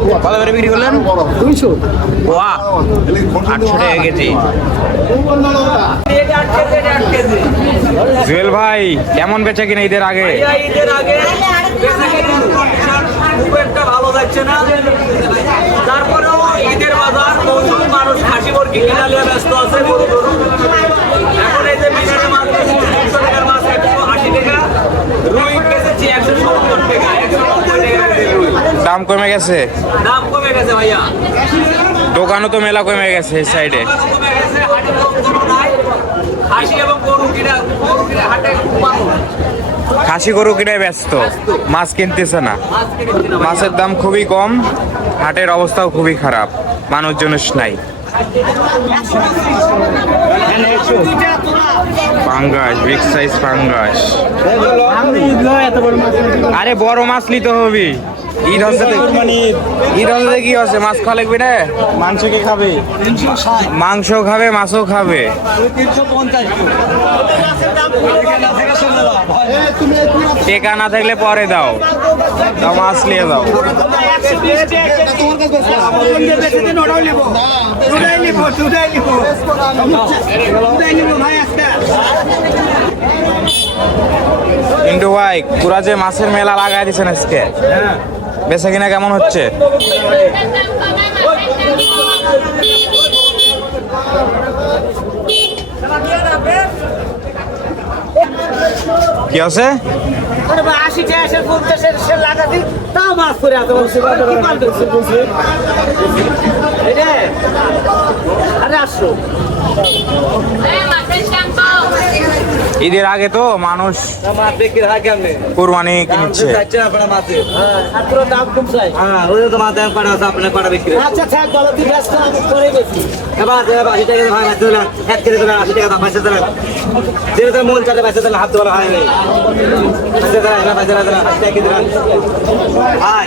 কত করে বিক্রি করলেন? দুইশো ওয়া আটশো টাকা কেজি। জুয়েল ভাই কেমন বেচা কিনা ঈদের আগে? ঈদের আগে খুব একটা ভালো যাচ্ছে না তারপরেও ঈদের বাজার প্রচুর মানুষ খাসি মুরগি কিনা নিয়ে ব্যস্ত আছে। গরু গরু এখন এই যে মিনারে মাছ বেচেছি তিনশো টাকার মাছ একশো আশি টাকা রুই বেচেছি একশো সত্তর টাকা একশো নব্বই টাকা কেজি রুই দাম কমে গেছে? দাম কমে গেছে ভাইয়া। দোকানও তো মেলা কমে গেছে এই সাইডে খাসি গরু কিনা গরু কিনা হাটে খুব মানুষ খাসি গরু কিনে ব্যস্ত মাছ কিনতেছে না। মাছ কিনেছি না ভাইয়া। মাছের দাম খুবই কম হাটের অবস্থাও খুবই খারাপ মানুষজন নাই। পাঙ্গাস বিগ সাইজ পাঙ্গাস। আরে বড় মাছ নিতে হবে। ঈদ হচ্ছে তো- ঈদ হচ্ছে তো কি হচ্ছে? মাছ খাওয়া লাগবে না? মাংস কে খাবে? মাংস খাবে মাছও খাবে। টেকা না থাকলে পরে দাও। দাও মাছ নিয়ে দাও কিন্তু ভাই পুরা যে মাছের মেলা লাগাই দিচ্ছেন আজকে। বেচা কিনা কেমন হচ্ছে? কি আছে? আরে আসো। ঈদের আগে তো মানুষ হয় কোরবানি কিনছে হ্যাঁ আচ্ছা ভাই